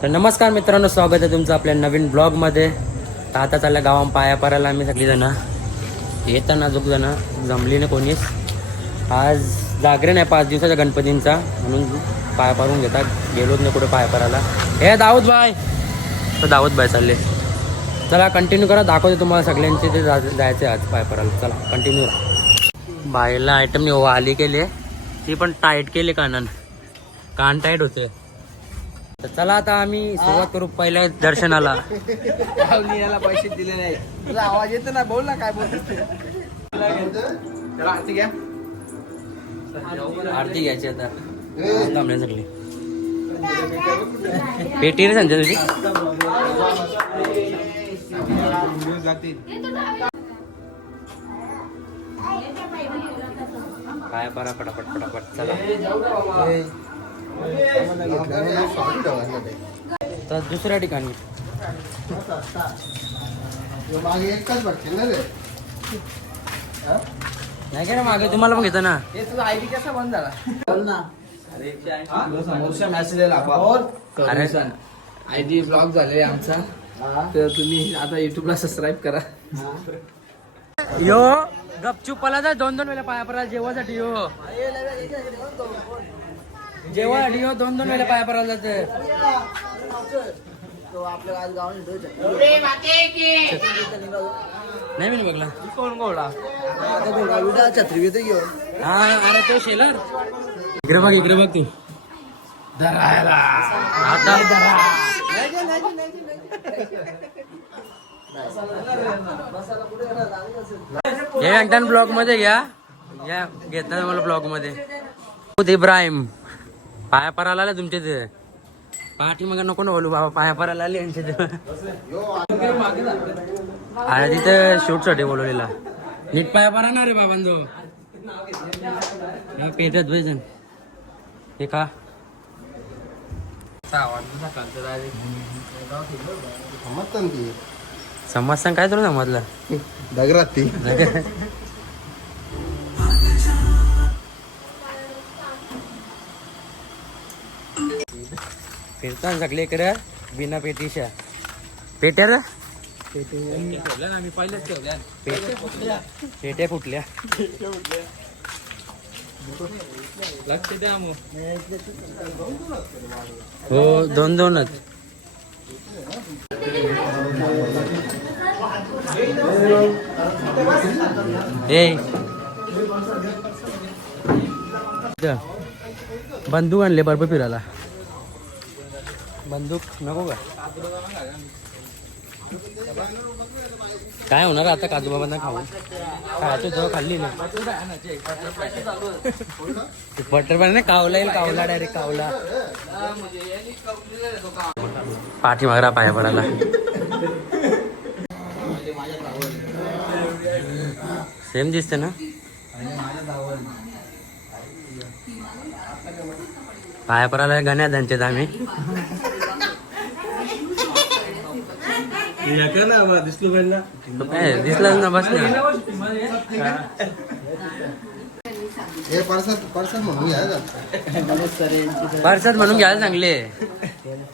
तर नमस्कार मित्रांनो, स्वागत आहे तुमचं आपल्या नवीन ब्लॉगमध्ये. तर आता चालल्या गावात पाया परायला आम्ही सगळीजण. येताना जो जण जमली नाही कोणीच. आज जागरण आहे 5 दिवसाच्या गणपतींचा, म्हणून पाया पारून घेतात. गेलोच नाही कुठे पाया परायला. हे दाऊद भाई, तर दाऊद भाई चालले. चला कंटिन्यू करा, दाखवते तुम्हाला सगळ्यांचे. ते जायचे आज पाया परायला. चला कंटिन्यू करा. बाईला आयटम मी वाली केली, ती पण टाईट केली. कान टाईट होते. तर चला आता आम्ही सुरुवात करू पहिल्या दर्शनाला. याला पैसे दिले नाही. तुझा आवाज येतो ना, बोल ना काय बोलतोस. आरती घ्या. आरती घ्यायची आता. थांबले सगळे. पेटी रे संजय तुझी. काय परा पटापट पटापट चला. तर दुसऱ्या ठिकाणी मागे एकच भटकेल ना रे. नाही का मागे तुम्हाला पण घेतो ना. हे तुझा आयडी कसा बंद झाला? बोल ना. समोरच्या मेसेज आला. अरे आयडी ब्लॉक झाले आमचा. तर तुम्ही आता युट्यूबला सबस्क्राईब करा. यो गपचूपला जा 2-2 वेळा पाया परायला जेवासाठी. यो जेवासाठी यो 2-2 वेळा पाया परायला जाते. नाही मी बघला. कोण गोळा छत्री घेऊन. हा अरे तो शेलर. इकडे बघ तू. धरायला आता हे घंटा ब्लॉग मध्ये घ्या. घेतला मला ब्लॉग मध्ये. इब्राहिम पाया परायला आला तुमच्या ते पाठी. मग नको ना बोलू बाबा, पाया परायला आले यांच्या ते. अरे तिथे शूट साठी बोलवलेला. नीट पाया पराणार रे बाबांनो. पेटत पाहिजे हे का. समजता काय तुला समजलं. दगरात ती फिरताना सगळे इकडे बिना पेटीच्या पेट्या रे. आम्ही पहिलेच ठेवल्या पेट्या फुटल्या. लक्ष द्या हो. 2-2च. बंदूक आणले बरोबर फिरायला. बंदूक नको का. काय होणार आता काजू बाबांना खाऊन. खायचं तेव्हा खाल्ली ना. बटर पाणी नाही, कावला येईल. कावला डायरेक्ट कावला. पाठी मागरा पाया पडायला. सेम दिसते ना. पाया पडायला गण्या त्यांचे आम्ही. दिसलं ना बस ना. परसाद म्हणून घ्यायला चांगले.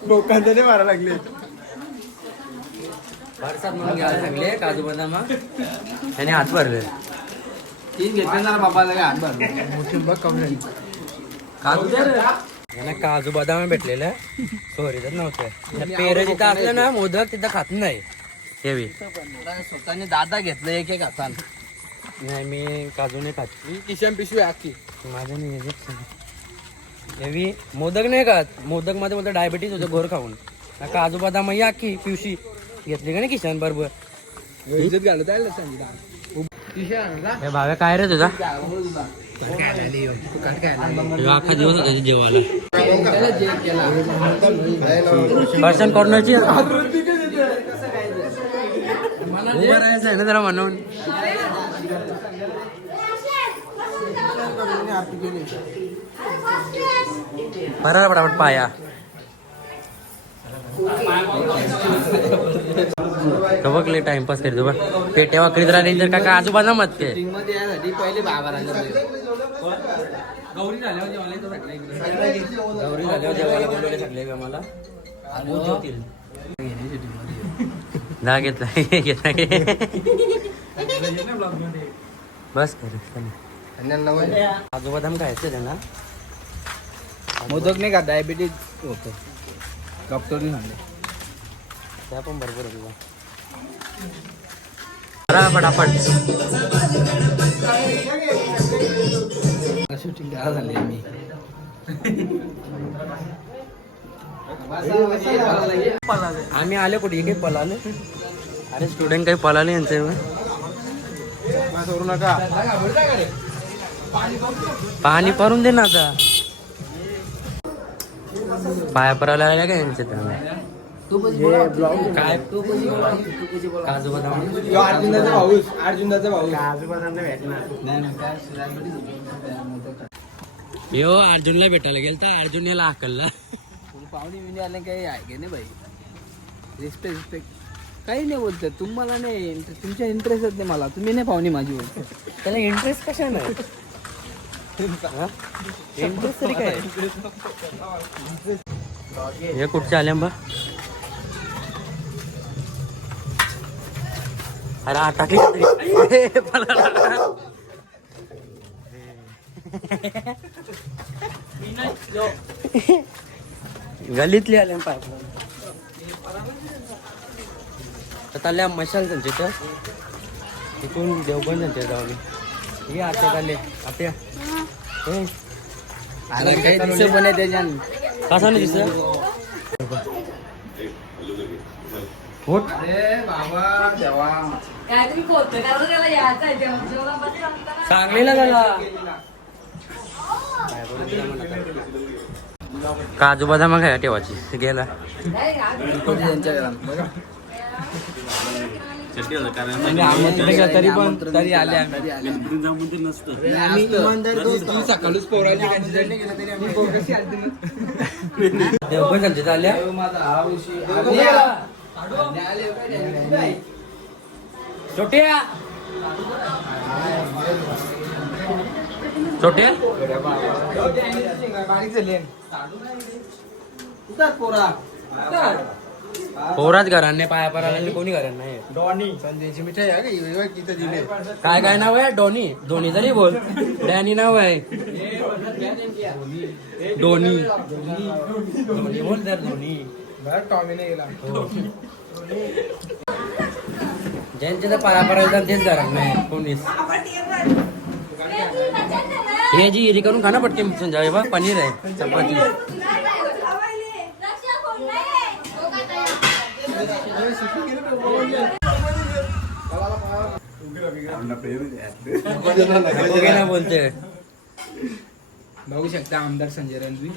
लोकांचे मारा लागले. परसाद म्हणून घ्यायला चांगले. काजू बदाम त्याने हात भरले. 3 घेतले ना बाबाला काय हात भरले. काजू बदाम भेटलेलं सॉरी तर नव्हतं. पेर जिथं असलं ना मोदक तिथं खात नाही. हेवी स्वतःने दादा घेतलं एक हातान. नाही मी काजू नाही खात. किशन पिशवी आखी माझ्या नाही हेवी मोदक नाही खात. मोदक मध्ये बोलतो डायबिटीज होतं गोर खाऊन. काजू बदाम ही आखी पिवशी घेतली का नाही किशन बरोबर. घालत हे भाव्या काय रे तुझा. अख्खा दिवस होता जेवायला. पर्सन कॉर्नरची उभं राहायचं आहे ना जरा म्हणून. बरं पटापट पाया. तो बघले टाइमपास करतो बघ. पेट्या वाकडीत राहिली तर काय आजूबाजूला मत ते पहिले गौरी झाल्यावर जेवायला बोलवले सगळे आम्हाला. भूत होतील. ना घेतला घेतला बस कर. काजू बदाम खायचं त्यांना. मोदक नाही का डायबिटीज होतं डॉक्टरनी सांगले. त्या पण बरोबर आहे तुला. फटाफट शूटिंग करायला झाली आम्ही. आम्ही आले कुठे काही पळाले. अरे स्टुडंट काही पळाले यांचं नका पाणी परून दे ना आता. पाया परायला लागल्या का यांचे काय काजू बदाम अर्जुनाचा भाऊ यो अर्जुनला भेटायला गेलता. अर्जुन याला हाकलला. पाहुणे म्हणजे आले काही आहे की नाही भाई. रिस्पेक्ट काही नाही बोलत तुम्हाला नाही. तुमच्या इंटरेस्टच नाही मला. तुम्ही नाही पाहुणे माझी बोलतो. त्याला इंटरेस्ट कशा नाही. इंटरेस्ट तरी काय. हे कुठचे आले बा. अरे टाकली गलीतली आले पाय. आल्या मशाल त्यांच्या तिथून देवबंद त्यांच्या जाऊन हे आत्या आले. आत्या अरे काही दिवस पण आहे त्याच्या. कसा नाही दिसत. होट बाबा देवा सांगलेला त्याला. काजू बदाम काय ठेवायची गेला. त्यांच्या घरात बघा तरी पण तरी आले सकाळीच पोरायला देवबंद त्यांच्या आल्या. छोट्या छोट्या पोराच घरांनी पाया पराला कोणी घरात नाही. संजयची मिठाई आहे का तिथं दिले. काय काय नाव आहे. डोनी. धोनी तरी बोल. डॅनी नाव आहे. धोनी धोनी बोल तर. धोनी टॉमीने गेला. ज्यांच्या तर पाया परायला तेच घरात नाही कोणीच. हे जी इरी करून खाना पटके संजय बा. पनीर आहे चपाती. ना बोलते. बघू शकता आमदार संजय रणवी.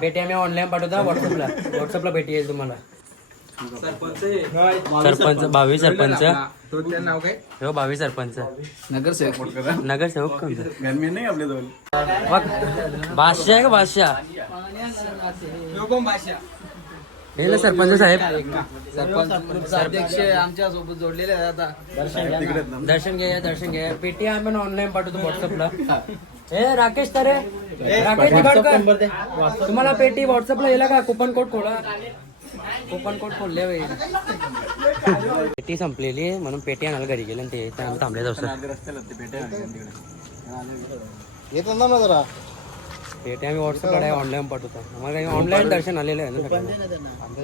पेटी आम्ही ऑनलाईन पाठवता. व्हॉट्सअपला पेटी येईल तुम्हाला. सरपंच 22 सरपंच. तो त्या नाव काय. हो 22 सरपंच. नगरसेवक. नगरसेवक कोण. नाही आपल्या जवळ. बादशाह आहे का बादशाह. हे सरपंच साहेब. सरपंच अध्यक्ष आमच्या सोबत जोडलेले आहेत आता. दर्शन घ्या. पेटी आम्ही ऑनलाईन पाठवतो व्हॉट्सअपला. हे राकेश तरे. राकेश निघाडकर. तुम्हाला पेटी व्हॉट्सअपला येला का. कुपन कोड खोला. कुपन कोड खोलले. पेटी संपलेली म्हणून पेटी आणायला घरी गेले. ते थांबले जाऊ. येतो ना जरा. पेटी आम्ही व्हॉट्सअपला ऑनलाईन पाठवतो. आम्हाला काही ऑनलाईन दर्शन आलेलं आहे ना.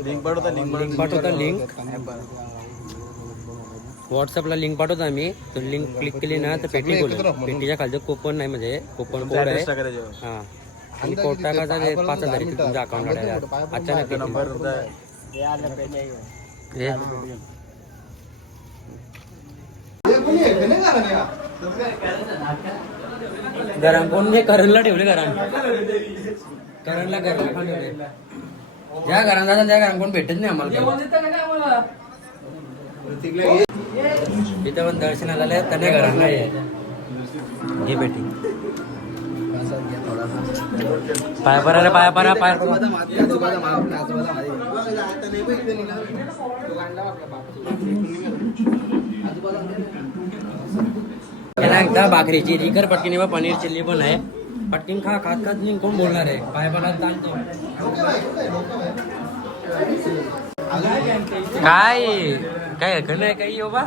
लिंक पाठवता. लिंक व्हॉट्सअपला लिंक पाठवतो आम्ही. तो लिंक क्लिक केली ना तर पेटी बोल. पेटीच्या खालचं कुपन नाही म्हणजे कुपन कोड आहे. हा आणि कोड टाकायचा 5,000 तुमच्या अकाउंटला अचानक. घरान कोण नाही. करणला ठेवले. करणला ठेवले. ज्या घरात जातात त्या घरात कोण भेटत नाही आम्हाला. तिथं पण दर्शनाला आले त्यांना घरात नाही. हे पेटी पाय परा. एकदा भाकरीची रिकर पटकीने पनीर चिल्ली पण आहे. पटकिन खा खात खात नाही कोण बोलणार आहे पाय पडा ताणतो काय काय हरकत नाही काही हो बा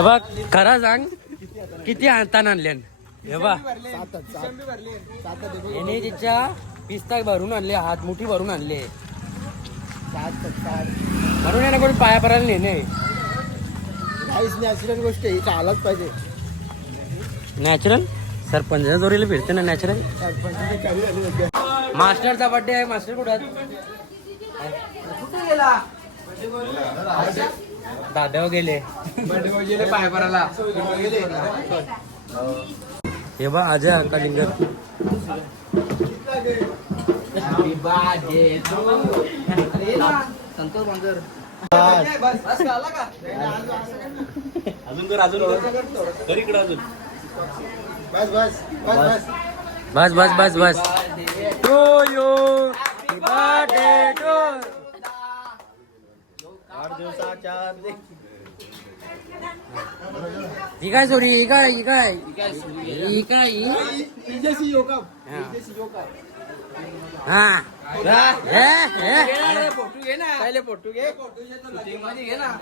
बघ खरा सांग किती हातान आणले हे बा याने तिच्या पिस्ता भरून आणले हात मुठी भरून आणले म्हणून याला कोणी पाया पडायला नेणे काहीच नॅचरल गोष्ट आहे इथं आलाच पाहिजे नॅचरल सरपंचा जोरीला फिरते ना नॅचरल मास्टरचा बर्थडे आहे मास्टर कुठं दाद्यावर गेले पाय पडायला हे बा अजय कलिंगर संतोष मांजर बस बस बस बस टू यू बर्थडे टू ही काय सोडी ही काय ही काय ही काय हा फोटो घे ना पहिले फोटो घे शूटिंग मध्ये घे ना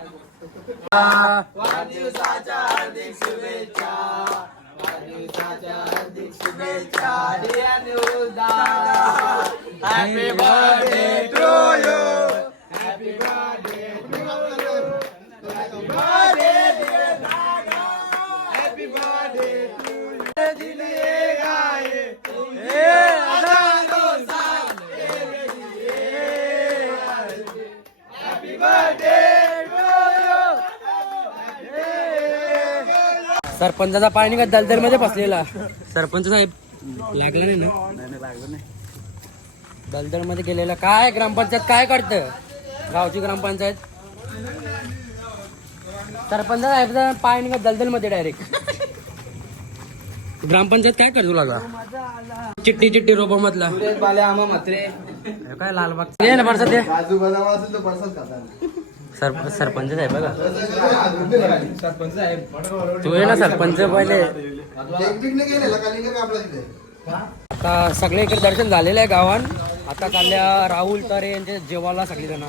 वाढदिवसाच्या हार्दिक शुभेच्छा वाढदिवसाच्या हार्दिक शुभेच्छा happy birthday to you happy birthday happy birthday दिले गाये सरपंचाचा पाय निघत दलदल मध्ये फसलेला सरपंच साहेब लागला नाही ना दलदल मध्ये गेलेला काय ग्रामपंचायत काय करतं गावची ग्रामपंचायत सरपंच साहेबचा पाय निघत दलदल मध्ये डायरेक्ट ग्रामपंचायत काय करतो तुला चिट्टी चिट्टी रोबो मधला बाले आम्हा मात्रे काय लालबाग ये ना परसाद दे काजू बदाम असेल तर परसाद खातात सरपंच साहेब बघा सरपंच साहेब तू ये ना सरपंच पहिले आता आता सगळे इकडे दर्शन झालेलं आहे गावात आता चालल्या राहुल तरे यांच्या जेवायला सगळी जण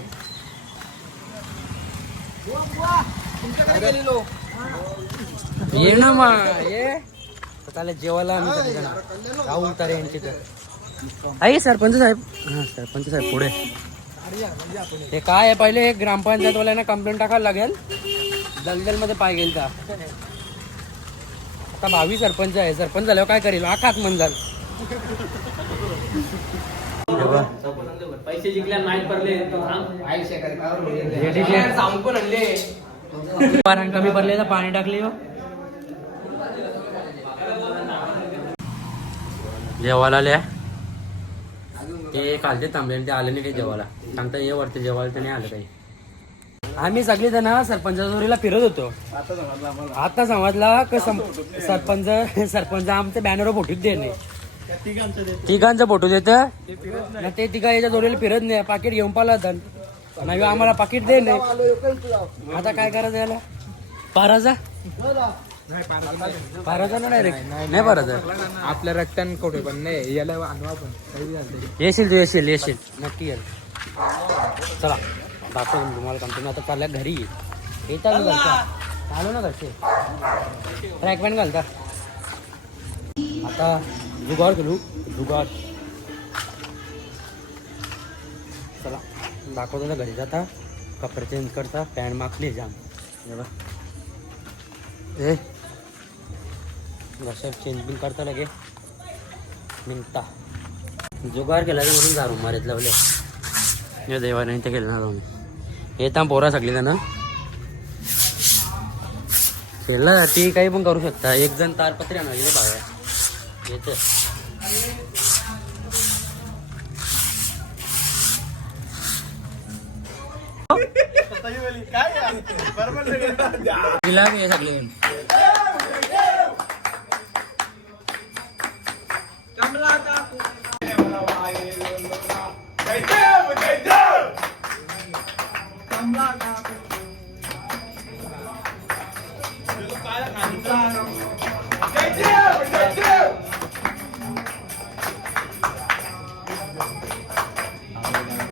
ये ना मग ये आता चालल्या जेवायला आम्ही सगळी जण राहुल तरे यांची तर आहे सरपंच साहेब हा सरपंच साहेब पुढे हे काय आहे पहिले ग्रामपंचायत वाल्यांना कंप्लेंट टाकायला लागेल दलदल मध्ये पाय गेल का आता 22 सरपंच आहे सरपंच झाल्यावर काय करेल आखात म्हणजाल पैसे जिंकल्या नाही पडले सांगून पण आणले पाणी कमी पडले तर पाणी टाकले जेवायला आले ते कालचे थांबले ते आले नाही ते जेवायला सांगता ये वरती जेवायला तर नाही आलं काही आम्ही सगळे जण सरपंचाच्या फिरत होतो आता समजला का सरपंच आमच्या बॅनरवर फोटो दे नाही तिघांचा फोटो देत ते तिघा याच्या जोडीला फिरत नाही पाकिट घेऊन पाला नाही आम्हाला पाकिट दे नाही आता काय करायचं याला पाराचा पाराचा ना डायरेक्ट नाही पाराचा आपल्या रक्तान कोठे पण नाही याला आणवा पण येशील तू येशील नक्की येईल चला दाखव तुम्हाला काम तुम्ही आता चालल्या घरी येतात ना घरच्या आलो ना घरचे ट्रॅक पॅन्ट घालता आता जुगार करू जुगार चला दाखवतो ना घरी जाता कपडे चेंज करता पॅन्ट मागली जाम ए घशात चेंज बिन करता लगे निघता जुगार केला तर म्हणून झाडू मारीत लावले या देवाने ते केलं ना जाऊन येता पोरा सगळी जण खेळला ती काही पण करू शकता एक जण तारपत्री आणा गेले बाबा येत तिला हे सगळे जय देव जय देव